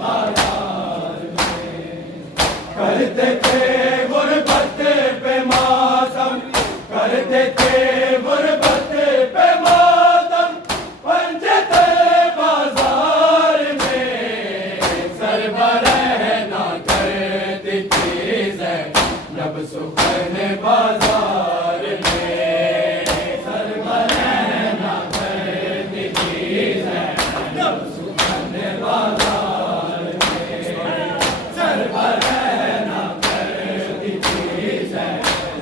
बाजार में करते थे गुर्बत पे मातम, करते थे गुर्बत पे मातम, पंजे थे बाजार में सरबराह ना करती चीज़ें जब सुखन बाजार में सरबराह ना करती चीज़ें जब सुखन बाजार में सरबराह ना करती चीज़ें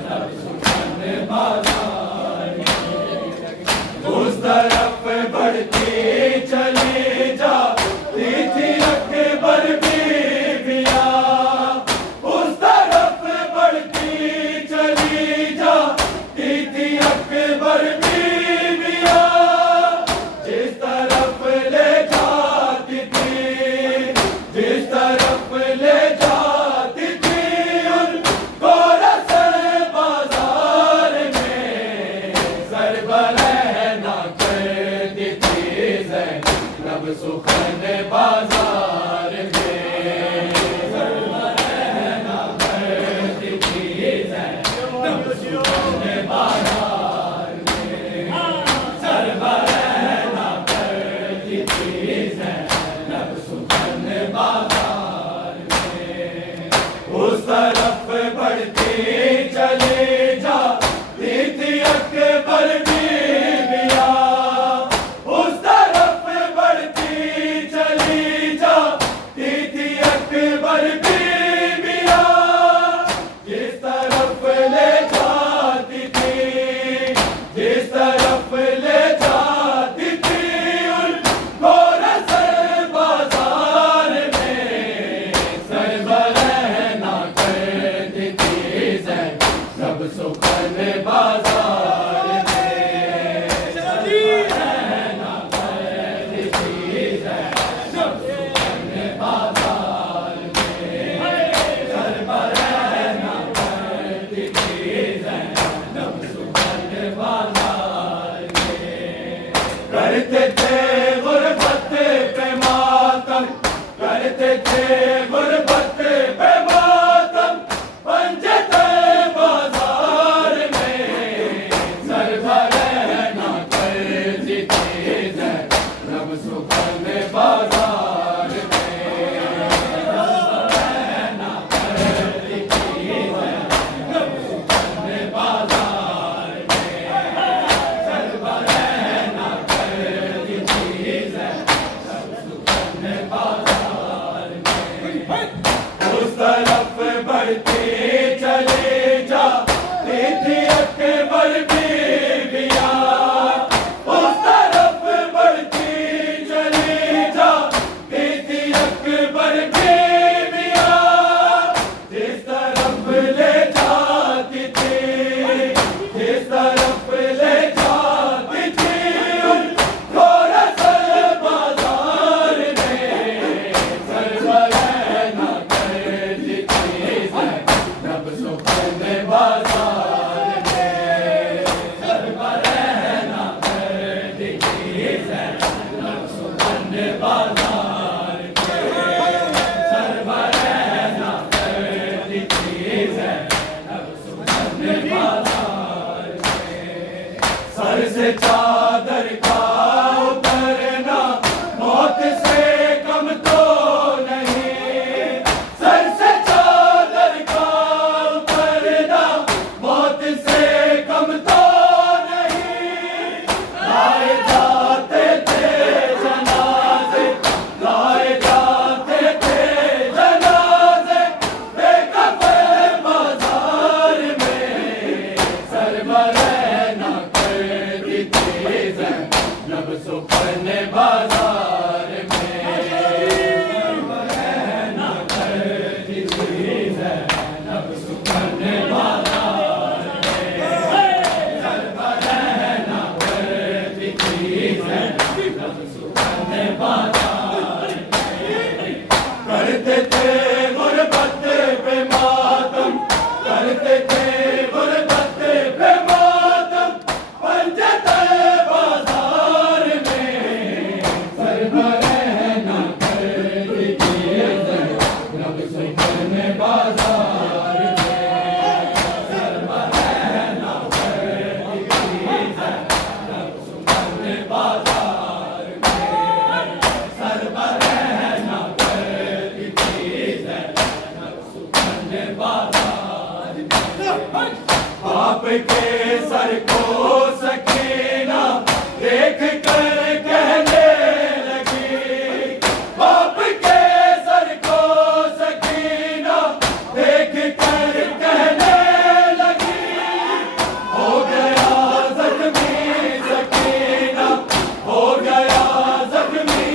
जब सुखन बाजार में उस तरफ बढ़ती चली जाती थी अकबर बीबिया, उस तरफ बढ़ती चली जाती थी अकबर बीबिया, जिस तरफ ले जाती थी, जिस तरफ ले जाती थी उनको रसल बाजार में सरबराह ना करती चीज़ें लब सुखन बाजार में सरबराह ना करती चीज़ें लब सुखन बाजार में सरबराह ना करती चीज़ें लब सुखन बाजार में उस तरफ बढ़ती चली जाती थी अकबर बीबिया, उस तरफ बढ़ती चली जाती थी अकबर बीबिया, जिस तरफ ले जाती थी, जिस तरफ ले जाती थी उनको रसल बाजार में सरबराह ना करती चीज़ें सब सुखन बाजार में सरबराह ना करती चीज़ें सब सुखन बाजार में सरबराह ना करती चीज़ें सब सुखन बाजार में करते थे गुर्बत पे मातम, करते थे गुर्बत पे मातम, पंजे थे बाजार में सरबराह ना करती चीज़ें रब सुखन बाजार में सरबराह ना करती चीज़ें रब सुखन बाजार में सरबराह ना करती चीज़ें रब सुखन बाजार में उस तरफ बढ़ती चली जाती थी अकबर बीबिया, उस तरफ बढ़ती चली जाती थी अकबर बीबिया, जिस तरफ ले जाती थी, जिस तरफ ले जाती थी उनको रसल बाजार में सरबराह ना करती चीज़ें जब सुखन बाजार में सरबराह ना करती चीज़ें जब सुखन बाजार में सरबराह ना करती चीज़ें जब सुखन बाजार में सर से चादर का उतरना मौत से कम तो नहीं, सर से चादर का उतरना मौत से कम तो नहीं, लाए जाते थे जनाजे, लाए जाते थे जनाजे बेकफन बाजार में सरबराह ना करती थी के सर को सकीना देख कर कहने लगी, बाप के सर को सकीना देख कर कहने लगी, हो गया जख्मी सकीना, हो गया जख्मी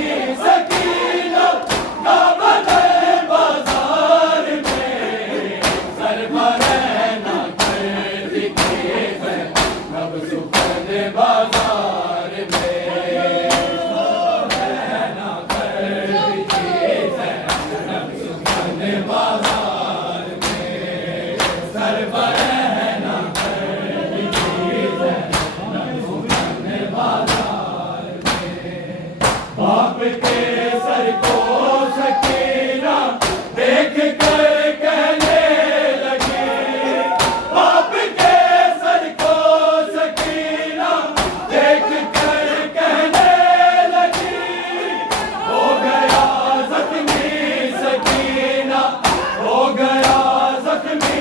सकीना, दामन बाजार में सर पर रहना कर दिखे है, अब सुपन बाजार में रहना कर दिखे है, अब सुपन बाजार में सर पर रहना कर दिखे है, अब सुपन बाजार में। बाप के सर को सकीना देख कर कहने लगी, बाप के सर को सकीना देख कर कहने लगी, हो गया जख्मी सकीना, हो गया जख्मी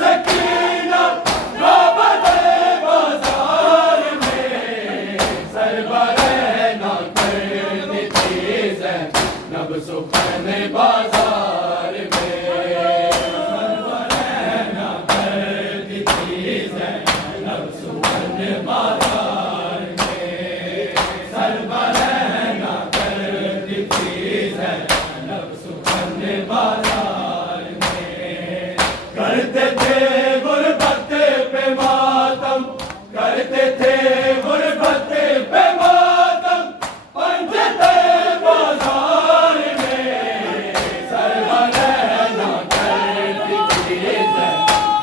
सकीना, दामन बाजार में सर पर रहना कर देती है, नब सुपन बाजार में सर पर रहना कर देती है, नब सुपन बाजार में सर पर रहना कर देती है, नब सुपन बाजार में। करते थे गुरबत पे मातम, करते थे गुरबत पे मातम, पंचते बाजार में सर पर रहना कर देती है,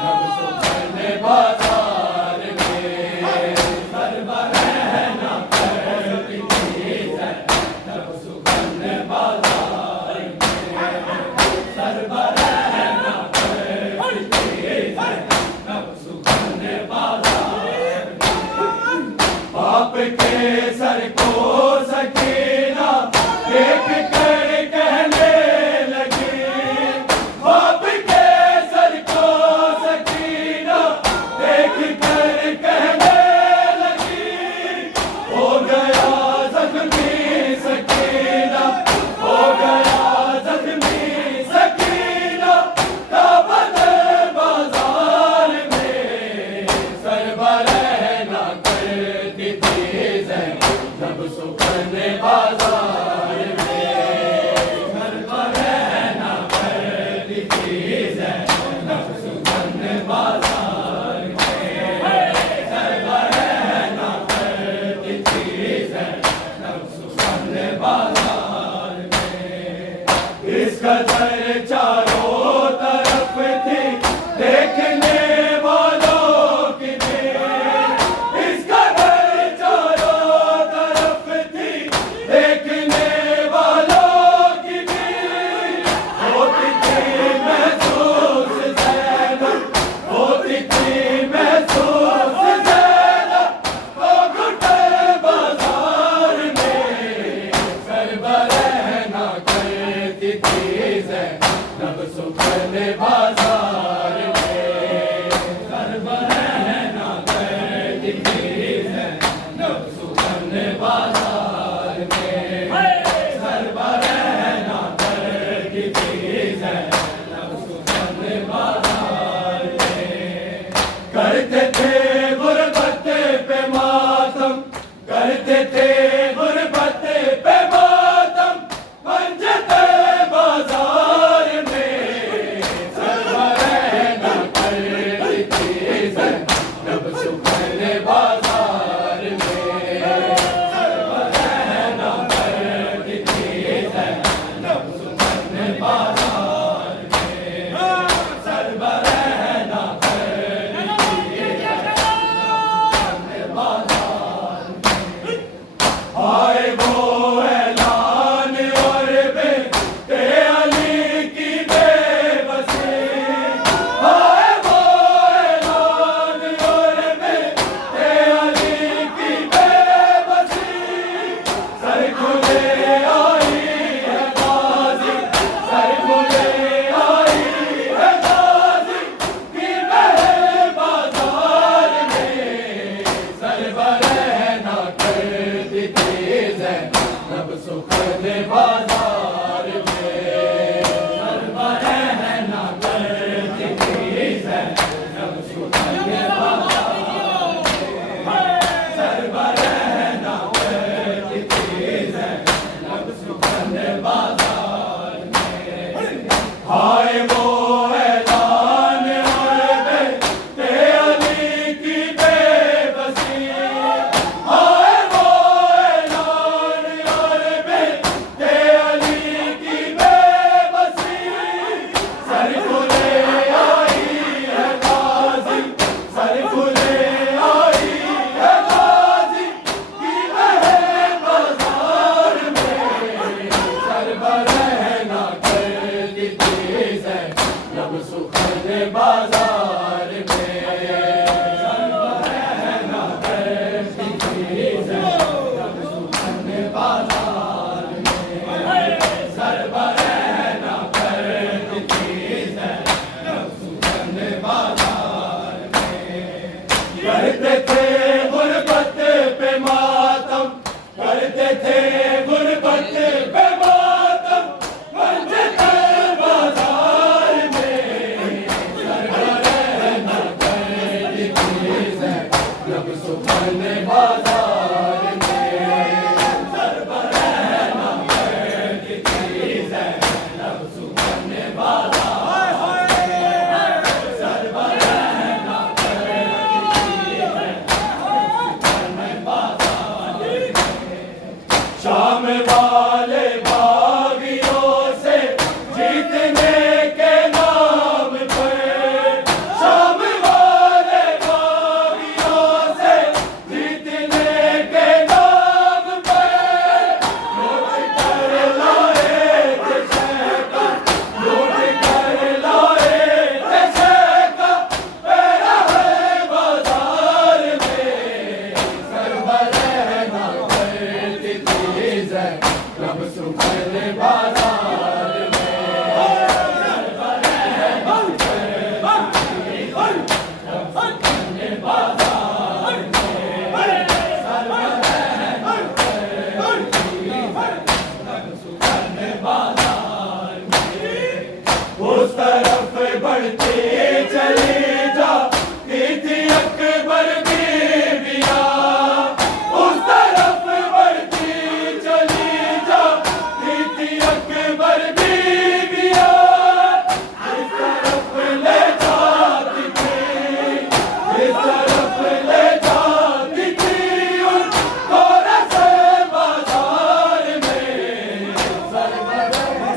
नब सुपन बाजार में सर पर रहना कर देती है, नब सुपन बाजार में सर पर रहना कर देती है, नब सुपन बाजार में। बाप के सर को सकीना देख कर कहने लगी, बाप के सर को सकीना देख कर कहने लगी, हो गया जख्मी सकीना, हो गया जख्मी सकीना, दामन बाजार में सर पर रहना कर देती है, जब सुपन बाजार में सर पर रहना कर देती है, जब सुपन बाजार में सर पर रहना कर देती है, जब सुपन बाजार में। इसका चर्चा